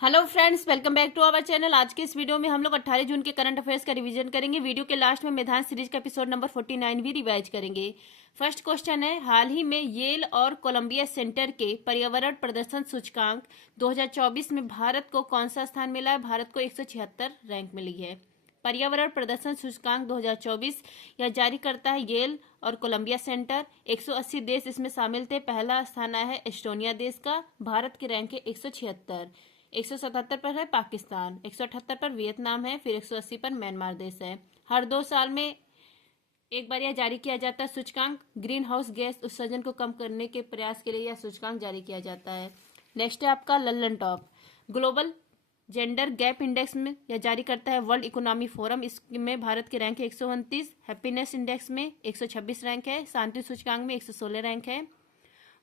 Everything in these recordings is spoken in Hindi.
Hello friends, welcome back to our channel. आज के इस वीडियो में हम लोग 18 जून के करंट अफेयर्स का रिवीजन करेंगे। वीडियो के लास्ट में मैदान सीरीज का एपिसोड नंबर 49 भी रिवाइज करेंगे। फर्स्ट क्वेश्चन है, हाल ही में येल और कोलंबिया सेंटर के पर्यावरण प्रदर्शन सूचकांक 2024 में भारत को कौन सा स्थान मिला है? भारत को 176 रैंक मिली है। पर्यावरण प्रदर्शन सूचकांक 2024 यह जारी करता है येल और कोलंबिया सेंटर। 180 देश इसमें शामिल थे। पहला स्थान आया है एस्टोनिया देश का। भारत की रैंक है 176। 177 पर है पाकिस्तान, 178 पर वियतनाम है, फिर 180 पर म्यांमार देश है। हर 2 साल में एक बार यह जारी किया जाता है सूचकांक। ग्रीन हाउस गैस उत्सर्जन को कम करने के प्रयास के लिए यह सूचकांक जारी किया जाता है। नेक्स्ट है आपका Lallan top. Global gender gap index में यह जारी करता है वर्ल्ड इकोनॉमी फोरम। इसमें भारत की रैंक है 129। हैप्पीनेस इंडेक्स में 126 रैंक है। शांति सूचकांक में 116 रैंक है।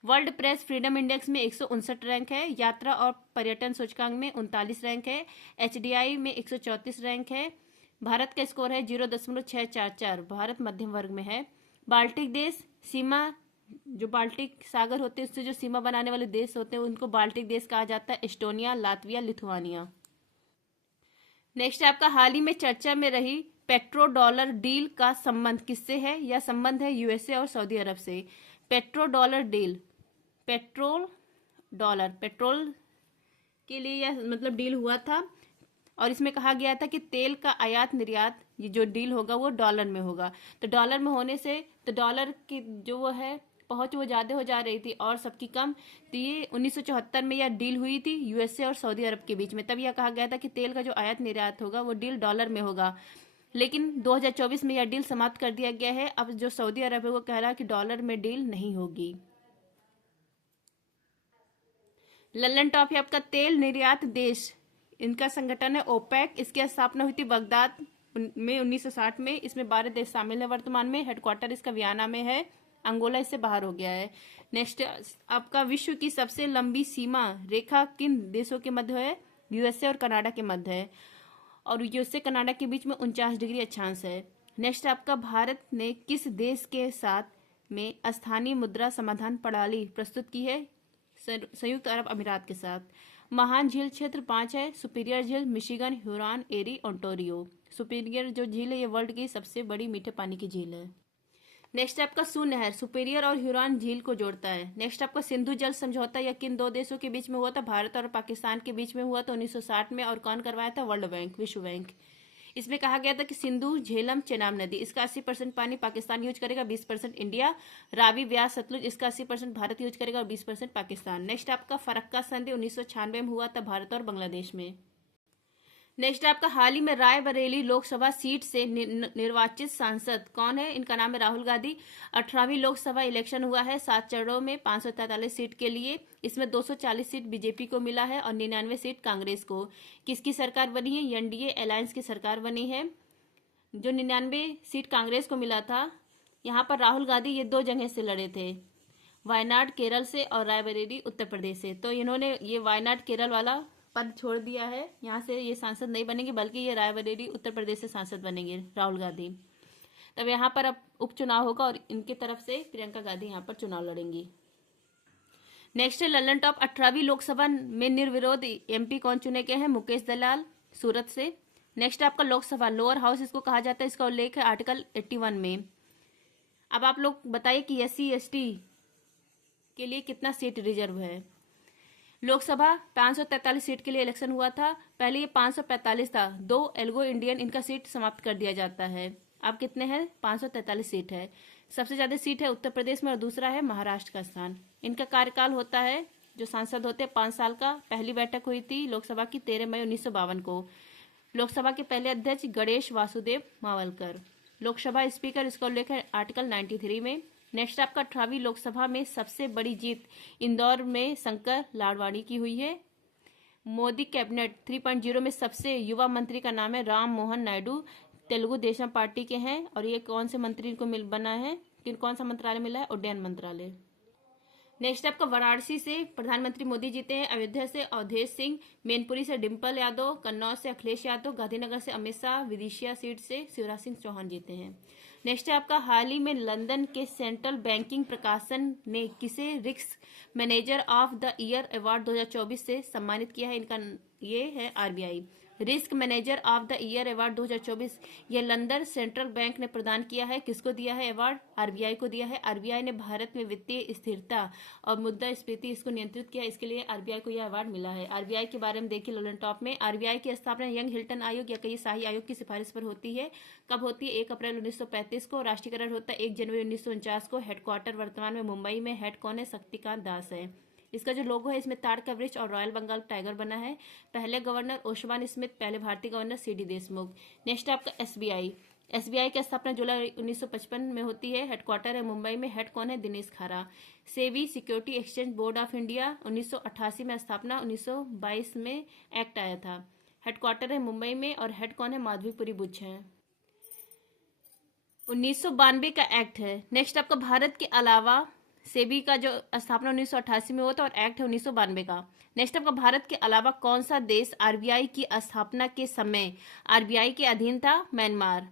वर्ल्ड प्रेस फ्रीडम इंडेक्स में 159 रैंक है। यात्रा और पर्यटन सूचकांक में 39 रैंक है। HDI में 134 रैंक है। भारत का स्कोर है 0.644। भारत मध्यम वर्ग में है। बाल्टिक देश सीमा, जो बाल्टिक सागर होते हैं उससे जो सीमा बनाने वाले देश होते हैं उनको बाल्टिक देश कहा जाता है। Estonia, Latvia, Lithuania. नेक्स्ट आपका हाल ही में चर्चा में रही पेट्रो डॉलर डील का संबंध किससे है? यह संबंध है USA और सऊदी अरब से। पेट्रो डॉलर डील, पेट्रोल के लिए यह मतलब डील हुआ था और इसमें कहा गया था कि तेल का आयात निर्यात, ये जो डील होगा वो डॉलर में होगा। तो डॉलर में होने से तो डॉलर की जो वो है पहुंच वो ज्यादा हो जा रही थी और सबकी कम। तो ये 1974 में यह डील हुई थी USA और सऊदी अरब के बीच में। तब यह कहा गया था कि तेल का जो आयात निर्यात होगा वो डील डॉलर में होगा। लेकिन 2024 में यह डील समाप्त कर दिया गया है। अब जो सऊदी अरब है वो कह रहा है कि डॉलर में डील नहीं होगी। लल्लन टॉप है आपका तेल निर्यात देश, इनका संगठन है ओपेक। इसकी स्थापना हुई थी बगदाद में 1960 में। इसमें 12 देश शामिल है। वर्तमान में हेडक्वार्टर इसका वियना में है। अंगोला इससे बाहर हो गया है। नेक्स्ट आपका विश्व की सबसे लंबी सीमा रेखा किन देशों के मध्य है? USA और कनाडा के मध्य है और USA कनाडा के बीच में 49 डिग्री अक्षांश है। नेक्स्ट आपका भारत ने किस देश के साथ में स्थानीय मुद्रा समाधान प्रणाली प्रस्तुत की है? संयुक्त अरब अमीरात के साथ। महान झील क्षेत्र 5 है। सुपीरियर झील, मिशिगन, ह्यूरॉन, एरी, ओंटारियो। सुपीरियर जो झील है ये वर्ल्ड की सबसे बड़ी मीठे पानी की झील है। नेक्स्ट आपका सू नहर सुपीरियर और ह्यूरॉन झील को जोड़ता है। नेक्स्ट आपका सिंधु जल समझौता यह किन 2 देशों के बीच में हुआ था? भारत और पाकिस्तान के बीच में हुआ था 1960 में। और कौन करवाया था? वर्ल्ड बैंक, विश्व बैंक। इसमें कहा गया था कि सिंधु, झेलम, चेनाब नदी इसका 80% पानी पाकिस्तान यूज करेगा, 20% इंडिया। रावी, व्यास, सतलुज इसका 80% भारत यूज करेगा और 20% पाकिस्तान। नेक्स्ट आपका फरक्का संधि 1996 में हुआ था भारत और बांग्लादेश में। नेक्स्ट आपका हाल ही में रायबरेली लोकसभा सीट से निर्वाचित सांसद कौन है? इनका नाम है राहुल गांधी। 18वीं लोकसभा इलेक्शन हुआ है 7 चरणों में 543 सीट के लिए। इसमें 240 सीट बीजेपी को मिला है और 99 सीट कांग्रेस को। किसकी सरकार बनी है? NDA अलायंस की सरकार बनी है। जो 99 सीट कांग्रेस को मिला था, यहाँ पर राहुल गांधी ये 2 जगह से लड़े थे, वायनाड केरल से और रायबरेली उत्तर प्रदेश से। तो इन्होंने ये वायनाड केरल वाला पद छोड़ दिया है। यहाँ से ये सांसद नहीं बनेंगे बल्कि ये रायबरेली उत्तर प्रदेश से सांसद बनेंगे राहुल गांधी। तब यहाँ पर अब उपचुनाव होगा और इनके तरफ से प्रियंका गांधी यहाँ पर चुनाव लड़ेंगी। नेक्स्ट है लल्लन टॉप। 18वीं लोकसभा में निर्विरोध MP कौन चुने गए हैं? मुकेश दलाल, सूरत से। नेक्स्ट आपका लोकसभा लोअर हाउस इसको कहा जाता है। इसका उल्लेख है आर्टिकल 81 में। अब आप लोग बताइए कि SC ST के लिए कितना सीट रिजर्व है? लोकसभा 543 सीट के लिए इलेक्शन हुआ था। पहले ये 545 था। 2 एल्गो इंडियन इनका सीट समाप्त कर दिया जाता है। अब कितने हैं? 543 सीट है। सबसे ज्यादा सीट है उत्तर प्रदेश में और दूसरा है महाराष्ट्र का स्थान। इनका कार्यकाल होता है, जो सांसद होते हैं 5 साल का। पहली बैठक हुई थी लोकसभा की 13 मई 1952 को। लोकसभा के पहले अध्यक्ष गणेश वासुदेव मावलकर। लोकसभा स्पीकर इसका उल्लेख है आर्टिकल 93 में। नेक्स्ट आपका 18वीं लोकसभा में सबसे बड़ी जीत इंदौर में शंकर लाडवाणी की हुई है। मोदी कैबिनेट 3.0 में सबसे युवा मंत्री का नाम है राम मोहन नायडू, तेलुगु देशम पार्टी के हैं। और ये कौन से मंत्री को बना है, कौन सा मंत्रालय मिला है? उड्डयन मंत्रालय। नेक्स्ट आपका वाराणसी से प्रधानमंत्री मोदी जीते हैं। अयोध्या से अवधेश सिंह, मैनपुरी से डिम्पल यादव, कन्नौज से अखिलेश यादव, गांधीनगर से अमित शाह, विदिशा सीट से शिवराज सिंह चौहान जीते हैं। नेक्स्ट है आपका, हाल ही में लंदन के सेंट्रल बैंकिंग प्रकाशन ने किसे risk manager of the year award 2024 से सम्मानित किया है? इनका ये है RBI. Risk manager of the year award 2024 ये लंदन सेंट्रल बैंक ने प्रदान किया है। किसको दिया है अवार्ड? आरबीआई को दिया है। आरबीआई ने भारत में वित्तीय स्थिरता और मुद्रास्फीति इसको नियंत्रित किया, इसके लिए आरबीआई को यह अवार्ड मिला है। आरबीआई के बारे में देखिए ललन टॉप में, आरबीआई की स्थापना यंग हिल्टन आयोग या कई शाही आयोग की सिफारिश पर होती है। कब होती है? 1 अप्रैल 1935 को। राष्ट्रीयकरण होता है 1 जनवरी 1949 को। हेडक्वार्टर वर्तमान में मुंबई में। हेड कौन है? शक्तिकांत दास है। इसका जो लोगो है इसमें ताड़ का वृक्ष और रॉयल बंगाल टाइगर बना है। पहले गवर्नर ओशवान स्मिथ, पहले भारतीय गवर्नर सीडी देशमुख। नेक्स्ट आपका एसबीआई। एसबीआई की स्थापना जुलाई 1955 में होती है। हेडक्वार्टर है मुंबई में। हेड कौन है? दिनेश खारा। SEBI security exchange board of India 1988 में स्थापना, 1922 में एक्ट आया था। हेडक्वार्टर है मुंबई में और हेड कौन है? माधवीपुरी बुच है। 1992 का एक्ट है। नेक्स्ट आपका, भारत के अलावा सेबी का जो स्थापना 1988 में हुआ था और एक्ट है 1992 का। नेक्स्ट आपका, भारत के अलावा कौन सा देश आरबीआई की स्थापना के समय आरबीआई के अधीन था? म्यांमार।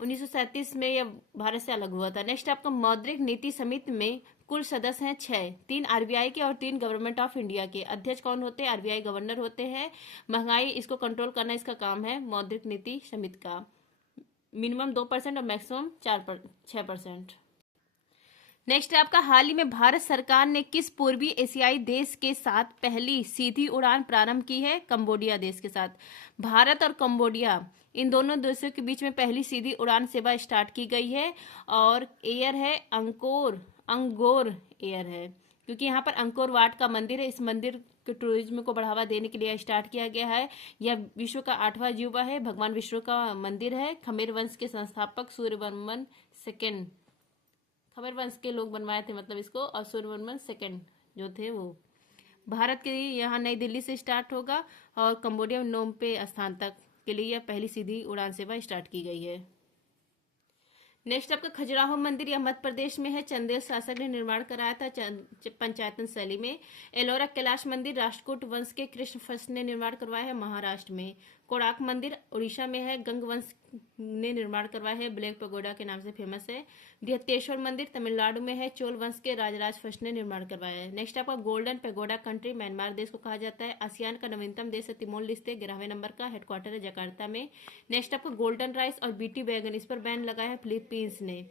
1937 में यह भारत से अलग हुआ था। नेक्स्ट आपका, मौद्रिक नीति समिति में कुल सदस्य हैं 6, 3 आरबीआई के और 3 गवर्नमेंट ऑफ इंडिया के। अध्यक्ष कौन होते हैं? आरबीआई गवर्नर होते हैं। महंगाई इसको कंट्रोल करना इसका काम है मौद्रिक नीति समिति का। मिनिमम 2% और मैक्सिमम 6%। नेक्स्ट है आपका, हाल ही में भारत सरकार ने किस पूर्वी एशियाई देश के साथ पहली सीधी उड़ान प्रारंभ की है? कंबोडिया देश के साथ। भारत और कंबोडिया इन दोनों देशों के बीच में पहली सीधी उड़ान सेवा स्टार्ट की गई है और एयर है अंगोर एयर है, क्योंकि यहाँ पर अंकोर वाट का मंदिर है। इस मंदिर के टूरिज्म को बढ़ावा देने के लिए स्टार्ट किया गया है। यह विश्व का 8वां अजूबा है। भगवान विष्णु का मंदिर है। खमेर वंश के संस्थापक सूर्यवर्मन सेकेंड, खमेर वंश के लोग बनवाए थे मतलब इसको, और सूर्यवर्मन सेकेंड जो थे वो। भारत के लिए यहाँ नई दिल्ली से स्टार्ट होगा और कंबोडिया में नोम पे स्थान तक के लिए यह पहली सीधी उड़ान सेवा स्टार्ट की गई है। नेक्स्ट आपका, खजुराहो मंदिर यह मध्य प्रदेश में है। चंदेल शासक ने निर्माण कराया था पंचायतन शैली में। एलोरा कैलाश मंदिर राष्ट्रकूट वंश के कृष्ण फर्स्ट ने निर्माण करवाया है महाराष्ट्र में। कोणार्क मंदिर उड़ीसा में है। गंग वंश ने निर्माण करवाया है, ब्लैक पगोडा के नाम से फेमस है। बृहत्तेश्वर मंदिर तमिलनाडु में है। चोल वंश के राजराज फर्स्ट ने निर्माण करवाया है। नेक्स्ट आपका, गोल्डन पेगोडा कंट्री म्यांमार देश को कहा जाता है। आसियान का नवीनतम देश है तिमोर लेस्ते, 11वें नंबर का। हेडक्वार्टर है जकार्ता में। नेक्स्ट आपका, गोल्डन राइस और बीटी बैगन इस पर बैन लगाया है फिलीपींस ने।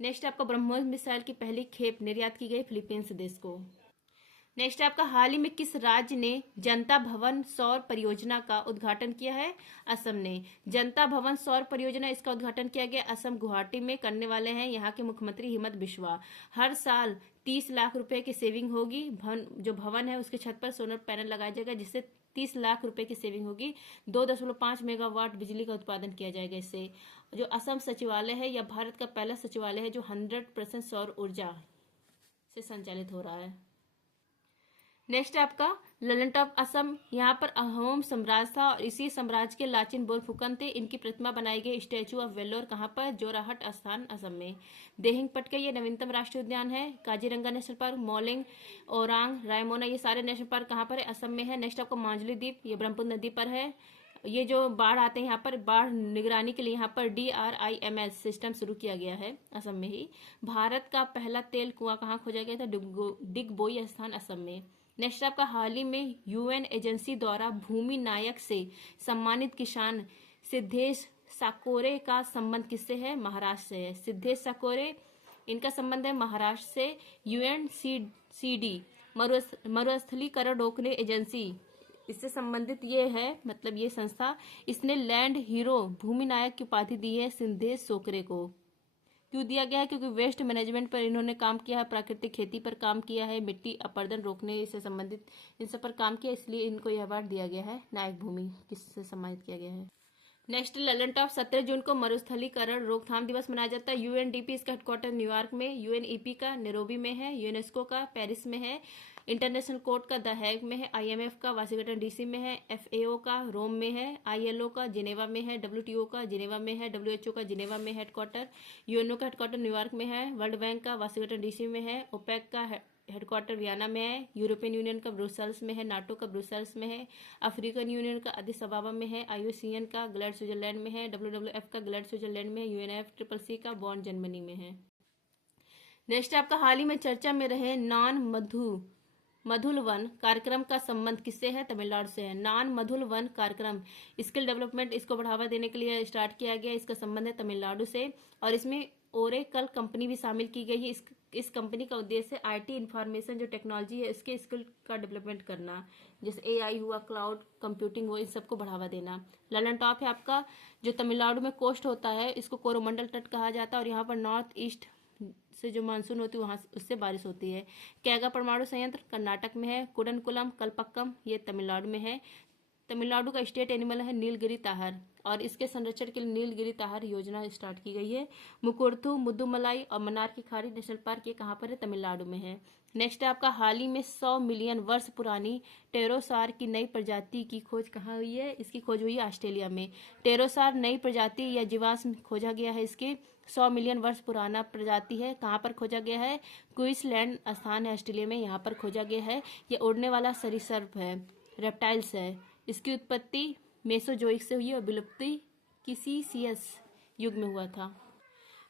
नेक्स्ट आपका, ब्रह्मोस मिसाइल की पहली खेप निर्यात की गई फिलीपींस देश को। नेक्स्ट आपका, हाल ही में किस राज्य ने जनता भवन सौर परियोजना का उद्घाटन किया है? असम ने। जनता भवन सौर परियोजना इसका उद्घाटन किया गया असम गुवाहाटी में करने वाले हैं यहाँ के मुख्यमंत्री हिमंत बिश्वा। हर साल 30 लाख रुपए की सेविंग होगी। जो भवन है उसके छत पर सोलर पैनल लगाया जाएगा जिससे 30 लाख रुपए की सेविंग होगी। 2.5 मेगावाट बिजली का उत्पादन किया जाएगा इससे। जो असम सचिवालय है यह भारत का पहला सचिवालय है जो 100% सौर ऊर्जा से संचालित हो रहा है। नेक्स्ट आपका, ललन टॉप असम। यहाँ पर अहोम साम्राज्य था और इसी साम्राज्य के लाचिन बोरफुकन थे। इनकी प्रतिमा बनाई गई स्टैचू ऑफ वेल्लोर कहाँ पर? जोराहट स्थान असम में। देहिंग पटका ये नवीनतम राष्ट्रीय उद्यान है। काजीरंगा नेशनल पार्क, मौलिंग, ओरांग, रायमोना ये सारे नेशनल पार्क कहाँ पर है? असम में है। नेक्स्ट आपका, मांजुली द्वीप ये ब्रह्मपुत्र नदी पर है। ये जो बाढ़ आते हैं यहाँ पर बाढ़ निगरानी के लिए यहाँ पर DRIMS सिस्टम शुरू किया गया है असम में ही। भारत का पहला तेल कुआं कहाँ खोजा गया था? डिगबोई स्थान असम में। नेक्स्ट आपका, हाल ही में UN एजेंसी द्वारा भूमि नायक से सम्मानित किसान सिद्धेश साकोरे का संबंध किससे है? महाराष्ट्र से है। सिद्धेश साकोरे इनका संबंध है महाराष्ट्र से। UNCD मरुस्थलीकरण रोकने एजेंसी इससे संबंधित ये है, मतलब ये संस्था, इसने लैंड हीरो भूमि नायक की उपाधि दी है सिद्धेश साकोरे को। क्यों दिया गया है? क्योंकि वेस्ट मैनेजमेंट पर इन्होंने काम किया है, प्राकृतिक खेती पर काम किया है, मिट्टी अपरदन रोकने से संबंधित इन सब पर काम किया, इसलिए इनको यह अवार्ड दिया गया है। नायक भूमि किससे सम्मानित किया गया है। Next, Lalan top. 17 जून को मरुस्थलीकरण रोकथाम दिवस मनाया जाता है। UNDP इसका हेडक्वार्टर न्यूयॉर्क में। UNEP का नैरोबी में है। यूनेस्को का पेरिस में है। इंटरनेशनल कोर्ट का द हैग में है। IMF का वाशिंगटन DC में है। FAO का रोम में है। ILO का जिनेवा में है। WTO का जिनेवा में है। WHO का जिनेवा में हेडक्वार्टर। UNO का हेडक्वार्टर न्यूयॉर्क में है। वर्ल्ड बैंक का वाशिंगटन DC में है। OPEC का हेडक्वार्टर वियना में है। यूरोपियन यूनियन का ब्रुसेल्स में है। नाटो का ब्रुसेल्स में है। अफ्रीकन यूनियन का अदिस अबाबा में है। IUCN का ग्लैड स्विट्जरलैंड में है। WWF का ग्लैड स्विट्जरलैंड में है। UNFCCC का बॉन जर्मनी में है। नेक्स्ट आपका हाल ही में चर्चा में रहे नॉन मधुल वन कार्यक्रम का संबंध किससे है? तमिलनाडु से है। नॉन मधुल वन कार्यक्रम स्किल डेवलपमेंट इसको बढ़ावा देने के लिए स्टार्ट किया गया। इसका संबंध है तमिलनाडु से और इसमें ओरेकल कंपनी भी शामिल की गई है। इस कंपनी का उद्देश्य IT इंफॉर्मेशन जो टेक्नोलॉजी है इसके स्किल का डेवलपमेंट करना, जैसे AI हुआ, क्लाउड कंप्यूटिंग हुआ, इन सबको बढ़ावा देना। ललन टॉप है आपका जो तमिलनाडु में कोस्ट होता है, इसको कोरोमंडल तट कहा जाता है और यहाँ पर नॉर्थ ईस्ट से जो मानसून होती है वहां उससे बारिश होती है। कैगा परमाणु संयंत्र कर्नाटक में है। कुडनकुलम कलपक्कम ये तमिलनाडु में है। तमिलनाडु का स्टेट एनिमल है नीलगिरी ताहर और इसके संरक्षण के लिए नीलगिरी ताहर योजना स्टार्ट की गई है। मुकुरथु, मुद्दुमलाई और मन्नार की खाड़ी नेशनल पार्क ये कहाँ पर है? तमिलनाडु में है। नेक्स्ट है आपका हाल ही में 100 मिलियन वर्ष पुरानी टेरोसार की नई प्रजाति की खोज कहाँ हुई है? इसकी खोज हुई है ऑस्ट्रेलिया में। टेरोसार नई प्रजाति या जीवाश्म खोजा गया है। इसके 100 मिलियन वर्ष पुराना प्रजाति है। कहाँ पर खोजा गया है? क्वींसलैंड स्थान है ऑस्ट्रेलिया में, यहाँ पर खोजा गया है। ये उड़ने वाला सरीसृप है, रेप्टाइल्स है। इसकी उत्पत्ति मेसोजोइक से हुई और विलुप्ति क्रीटेशियस युग में हुआ था।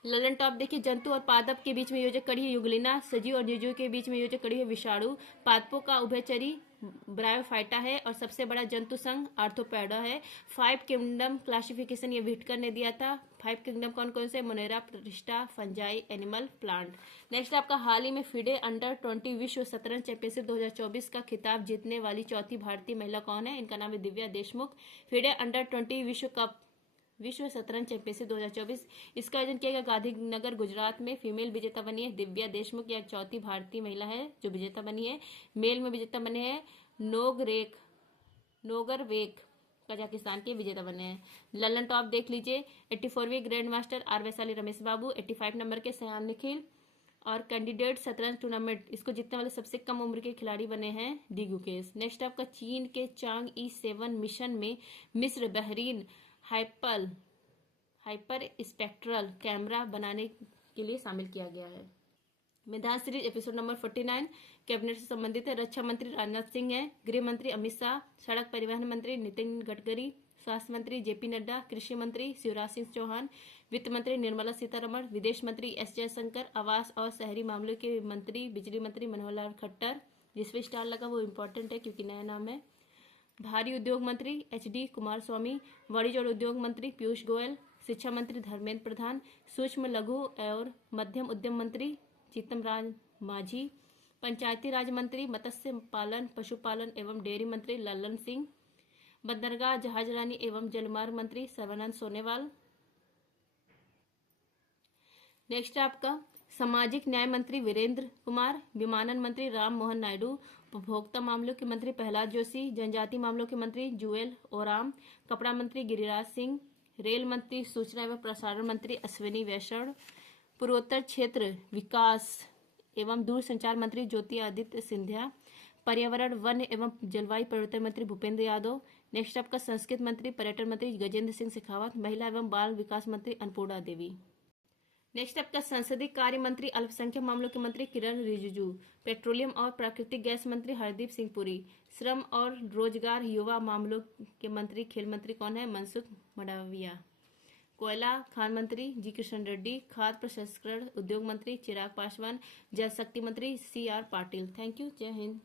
ललन टॉप देखिए जंतु और पादप के बीच में योजक कड़ी है युगलिना। सजीव और निर्जीव के बीच में योजक कड़ी है विषाणु। पादपों का उभयचरी ब्रायोफाइटा है और सबसे बड़ा जंतु संघ आर्थ्रोपोडा है। 5 किंगडम क्लासिफिकेशन ये व्हिटकर ने दिया था। 5 किंगडम कौन कौन से? Monera, protista, fungi, animal, plant. Next आपका हाल ही में FIDE अंडर-20 विश्व शतरंज चैंपियनशिप 2024 का खिताब जीतने वाली चौथी भारतीय महिला कौन है? इनका नाम है दिव्या देशमुख। FIDE अंडर-20 विश्व शतरंज चैंपियनशिप 2024 इसका आयोजन किया गया गांधीनगर गुजरात में। फीमेल विजेता बनी है दिव्या देशमुख, यह चौथी भारतीय महिला है जो विजेता बनी है। मेल में विजेता बने हैं नोगरवेक कजाकिस्तान के विजेता बने हैं। ललन टॉप देख लीजिए 84वीं grandmaster R Vaishali Ramesh Babu, 85 number के सयान निखिल और कैंडिडेट शतरंज टूर्नामेंट इसको जीतने वाले सबसे कम उम्र के खिलाड़ी बने हैं डी गुकेश। नेक्स्ट आपका चीन के चांग-ई 7 मिशन में मिस्र बहरीन हाइपर स्पेक्ट्रल कैमरा बनाने के लिए शामिल किया गया है। मैदान सीरीज एपिसोड नंबर 49 कैबिनेट से संबंधित है। रक्षा मंत्री राजनाथ सिंह है। गृह मंत्री अमित शाह, सड़क परिवहन मंत्री नितिन गडकरी, स्वास्थ्य मंत्री JP नड्डा, कृषि मंत्री शिवराज सिंह चौहान, वित्त मंत्री निर्मला सीतारमण, विदेश मंत्री S जयशंकर, आवास और शहरी मामलों के मंत्री बिजली मंत्री मनोहर लाल खट्टर, जिसपे स्टार लगा वो इम्पोर्टेंट है क्योंकि नया नाम है। भारी उद्योग मंत्री HD कुमारस्वामी, वाणिज्य और उद्योग मंत्री पीयूष गोयल, शिक्षा मंत्री धर्मेंद्र प्रधान, सूक्ष्म लघु और मध्यम उद्यम मंत्री जीतन राम मांझी, पंचायती राज मंत्री मत्स्य पालन पशुपालन एवं डेयरी मंत्री लल्लन सिंह, बंदरगाह जहाजरानी एवं जलमार्ग मंत्री सर्बानंद सोनोवाल। नेक्स्ट आपका सामाजिक न्याय मंत्री वीरेंद्र कुमार, विमानन मंत्री राम मोहन नायडू, उपभोक्ता मामलों के मंत्री प्रहलाद जोशी, जनजाति मामलों के मंत्री जुएल ओराम, कपड़ा मंत्री गिरिराज सिंह, रेल मंत्री सूचना एवं प्रसारण मंत्री अश्विनी वैष्णव, पूर्वोत्तर क्षेत्र विकास एवं दूरसंचार मंत्री ज्योति आदित्य सिंधिया, पर्यावरण वन एवं जलवायु परिवर्तन मंत्री भूपेंद्र यादव। नेक्स्ट आपका संस्कृत मंत्री पर्यटन मंत्री गजेंद्र सिंह शेखावत, महिला एवं बाल विकास मंत्री अन्नपूर्णा देवी। नेक्स्ट आपका संसदीय कार्य मंत्री अल्पसंख्यक मामलों के मंत्री किरण रिजिजू, पेट्रोलियम और प्राकृतिक गैस मंत्री हरदीप सिंह पुरी, श्रम और रोजगार युवा मामलों के मंत्री खेल मंत्री कौन है? मनसुख मंडाविया, कोयला खान मंत्री जी किशन रेड्डी, खाद्य प्रसंस्करण उद्योग मंत्री चिराग पासवान, जल शक्ति मंत्री CR पाटिल। Thank you. जय हिंद।